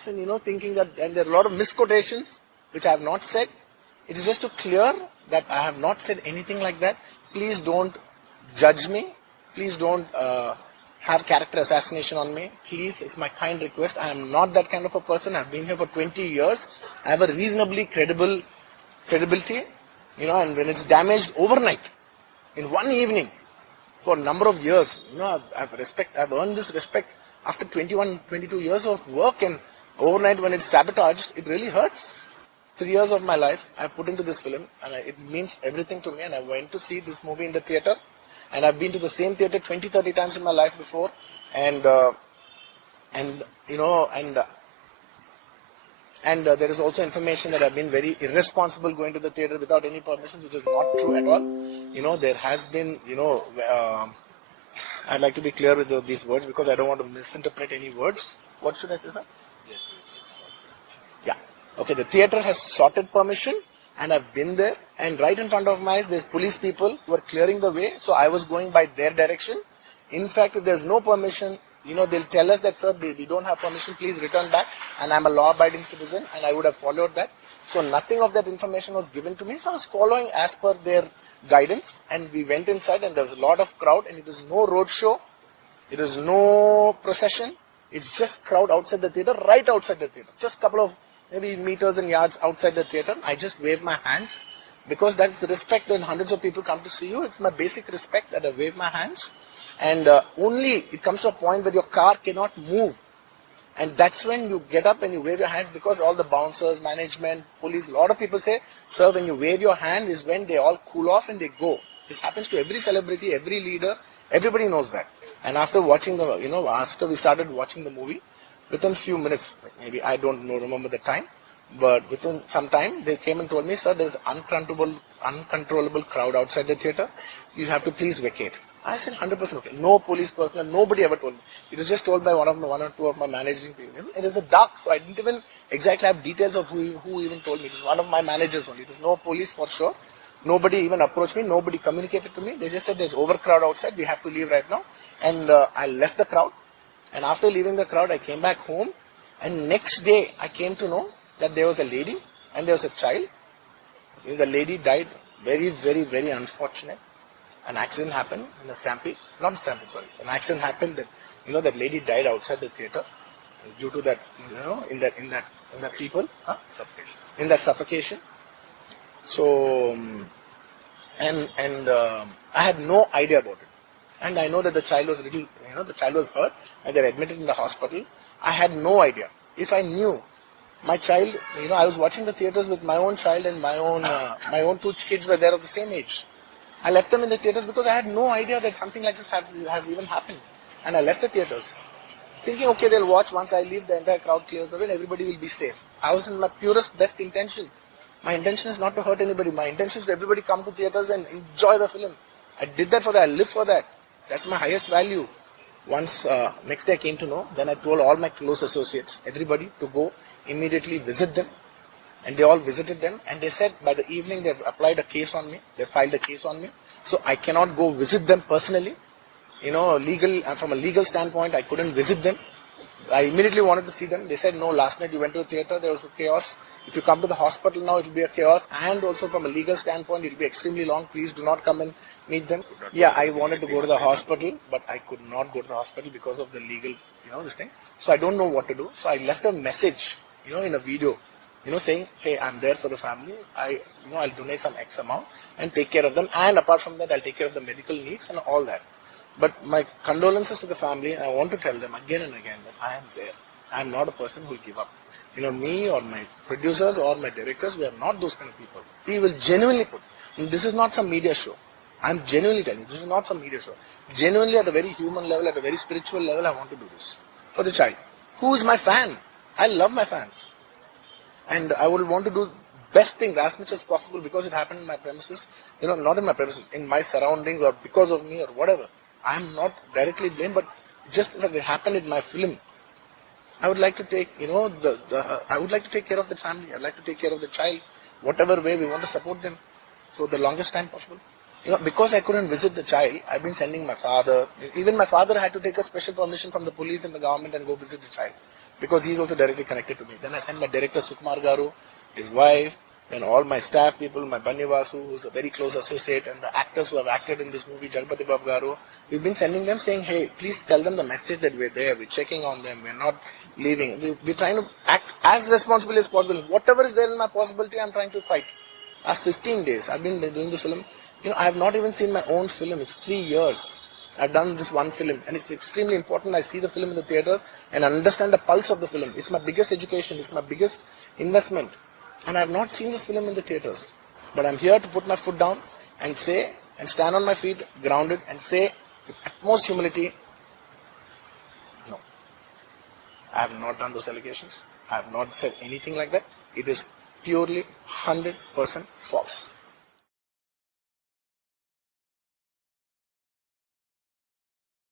perhaps in, thinking that, and there are a lot of misquotations which I have not said. It is just to clear that I have not said anything like that. Please don't judge me. Please don't have character assassination on me. Please, it's my kind request. I am not that kind of a person. I've been here for 20 years. I have a reasonably credibility, and when it's damaged overnight, in one evening, for a number of years, I've earned this respect after 21, 22 years of work, and overnight when it's sabotaged, it really hurts. 3 years of my life I put into this film, and it means everything to me, and I went to see this movie in the theatre, and I've been to the same theatre 20, 30 times in my life before, and there is also information that I've been very irresponsible going to the theatre without any permission, which is not true at all. There has been, I'd like to be clear with these words because I don't want to misinterpret any words. What should I say, sir? Yeah. Okay, the theatre has sought permission, and I've been there, and right in front of my eyes, there's police people who are clearing the way, so I was going by their direction. In fact, if there's no permission, they'll tell us that, sir, we don't have permission, please return back, and I'm a law-abiding citizen, and I would have followed that. So nothing of that information was given to me, so I was following as per their guidance, and we went inside, and there was a lot of crowd, and it was no road show, it was no procession, it's just crowd outside the theatre, right outside the theatre, just a couple of maybe meters and yards outside the theatre. I just wave my hands, because that's the respect when hundreds of people come to see you. It's my basic respect that I wave my hands. And only it comes to a point where your car cannot move. And that's when you get up and you wave your hands, because all the bouncers, management, police, a lot of people say, sir, when you wave your hand is when they all cool off and they go. This happens to every celebrity, every leader, everybody knows that. And after watching after we started watching the movie, within few minutes, maybe I don't know, remember the time, but within some time, they came and told me, sir, there's uncontrollable crowd outside the theatre. You have to please vacate. I said 100% okay. No police personnel, nobody ever told me. It was just told by one or two of my managing people. It was the dark, so I didn't even exactly have details of who even told me. It was one of my managers only. It was no police for sure. Nobody even approached me. Nobody communicated to me. They just said there's overcrowd outside. We have to leave right now. And I left the crowd. And after leaving the crowd, I came back home. And next day, I came to know that there was a lady and there was a child. The lady died. Very, very, very unfortunate. An accident happened in a stampede. Not stampede, sorry. An accident happened that, that lady died outside the theatre due to that, in that people, in that suffocation. So, I had no idea about it. And I know that the child was the child was hurt and they're admitted in the hospital. I had no idea. If I knew my child, I was watching the theatres with my own child, and my own two kids were there of the same age. I left them in the theatres because I had no idea that something like this has even happened. And I left the theatres thinking, okay, they'll watch. Once I leave, the entire crowd clears away and everybody will be safe. I was in my purest, best intention. My intention is not to hurt anybody. My intention is to everybody come to theatres and enjoy the film. I did that for that. I live for that. That's my highest value. Once, next day I came to know, then I told all my close associates, everybody, to go immediately visit them. And they all visited them, and they said by the evening they've applied a case on me. They filed a case on me. So I cannot go visit them personally. From a legal standpoint, I couldn't visit them. I immediately wanted to see them. They said, no, last night you went to the theatre, there was a chaos. If you come to the hospital now, it will be a chaos. And also from a legal standpoint, it will be extremely long. Please do not come and meet them. Yeah, I wanted to go to the hospital, but I could not go to the hospital because of the legal, this thing. So I don't know what to do. So I left a message, in a video, saying, hey, I'm there for the family. I'll donate some X amount and take care of them. And apart from that, I'll take care of the medical needs and all that. But my condolences to the family, and I want to tell them again and again that I am there. I am not a person who will give up. Me or my producers or my directors, we are not those kind of people. We will genuinely put. And this is not some media show. I'm genuinely telling you, this is not some media show. Genuinely, at a very human level, at a very spiritual level, I want to do this for the child. Who is my fan? I love my fans. And I would want to do best things as much as possible because it happened in my premises. Not in my premises, in my surroundings or because of me or whatever. I am not directly blamed, but just that it happened in my film. I would like to take, I would like to take care of the family. I'd like to take care of the child. Whatever way we want to support them for the longest time possible. Because I couldn't visit the child, I've been sending my father. Even my father had to take a special permission from the police and the government and go visit the child. because he's also directly connected to me. Then I sent my director Sukumar Garu, his wife, then all my staff people, my Banni Vasu, who's a very close associate, and the actors who have acted in this movie, Jagpati Babu Garu. We've been sending them saying, hey, please tell them the message that we're there, we're checking on them, we're not leaving. We're trying to act as responsibly as possible. Whatever is there in my possibility, I'm trying to fight. Last 15 days, I've been doing this film. I have not even seen my own film. It's 3 years. I've done this one film, and it's extremely important. I see the film in the theaters and understand the pulse of the film. It's my biggest education. It's my biggest investment. And I have not seen this film in the theaters. But I'm here to put my foot down and say, and stand on my feet, grounded, and say with utmost humility, no. I have not done those allegations. I have not said anything like that. It is purely 100% false.